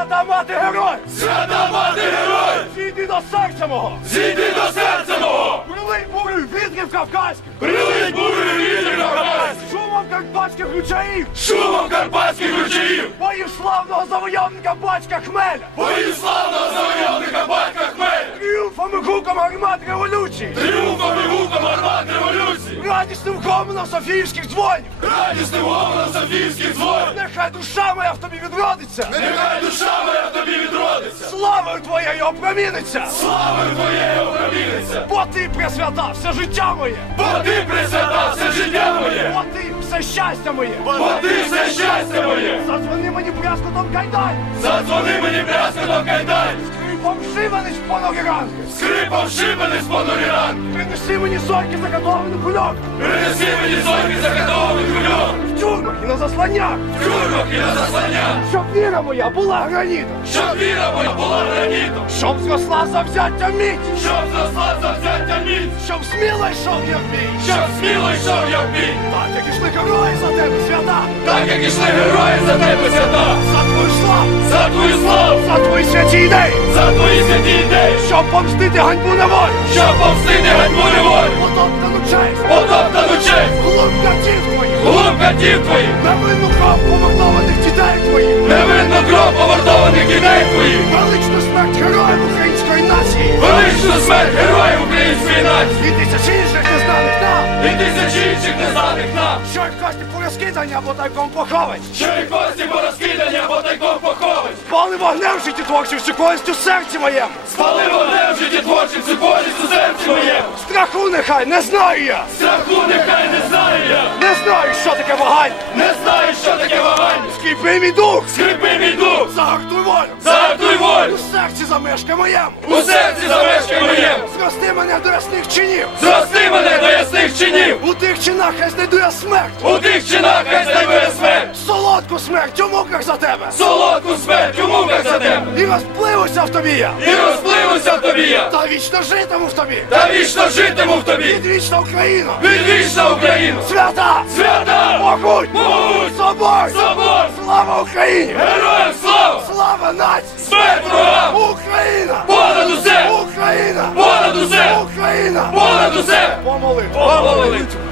Свята мати герой! Свята мати герой! Зійди до серця мого! Зійди до серця мого! Прилий бурю вітрів кавказьких! Прилить бурю вітер Кавказький! Шумом карпатських ручаїв! Шумом карпатських ручаїв! Боїв славного завойовника батька Хмеля! Бої славного завойовника батька Хмеля! Тріумфом і гуком гармат революції! Тріумфом і гуком гармат революції! Радісним гомоном Софіївських дзвонів! Радісним гомоном Софіївських дзвонів! Нехай душа моя в тобі відродиться! Твоєю опроміниться! Славою твоєю опроміниться! Бо ти пресвята все життя моє! Бо ти присвята все життя моє! Бо ти все щастя моє! Бо ти все щастя моє! Задзвони мені брязкотом кайдань! Задзвони мені брязкотом кайдань! Скрипом шиванич по ноги ранки! Скрипом шибаний з понурі ранки! Принеси мені сойки закатованих кульок! Принеси мені зорки закатованих кульок! Тюрмах і на заслання! Щоб віра моя була гранітом! Щоб віра моя була гранітом! Щоб зросла завзяття міць! Щоб зросла завзяття міць! Щоб сміло йшов я в бій! Щоб сміло йшов я в бій! Так, як ішли герої за тебе свята! Так як ішли герої за тебе свята! За твою славу! За твою славу! За твої святі ідеї! За твої святі ідеї! Щоб помстити ганьбу неволі! Щоб повстити ганьбу неволі! Потоптану честь! Потоптану Катів твоїх! Невинну кров помордованих дітей твоїх! Невинну кров повартованих дітей твоїх! Величну смерть героїв української нації! Величну смерть героїв української нації! І тисячі інших незнаних нам! І тисячі інших незнаних нам! Що їх кості порозкидані або тайком поховані! Що і кості порозкидані або тайком поховані! Спали вогнем в житті творчі всю користь у серці моєму! Спали вогнем в житті творчим цю Страху нехай не знаю я! Страху нехай не знаю я! Не знаю, що таке вагань! Не знаю, що таке вагання! Скріпи мій дух! Скрипи мій дух! Загартуй волю! Загартуй волю! У серці замешкай моєму! У серці замешкай моєму! Зрости мене до ясних чинів! Зрости мене до ясних чинів! У тих чинах хай знайду я смерть! У тих чинах хай знайду я смерть! Солодку смерть муках за тебе! Солодку смерть у муках за тебе! І розпливуся в тобі я! І розпливуся в тобі я! Та вічно житиму в тобі! Та вічно житиму в тобі! Відвічна Україна! Відвічна Україну! Свята! Свята! Могуть! Могуть! Собор! Собор! Слава Україні! Героям слава! Слава нації! Смерть ворогам! Україна! Понад усе! Україна! Понад усе! Україна! Понад усе! Помоли! Помолили! Woo!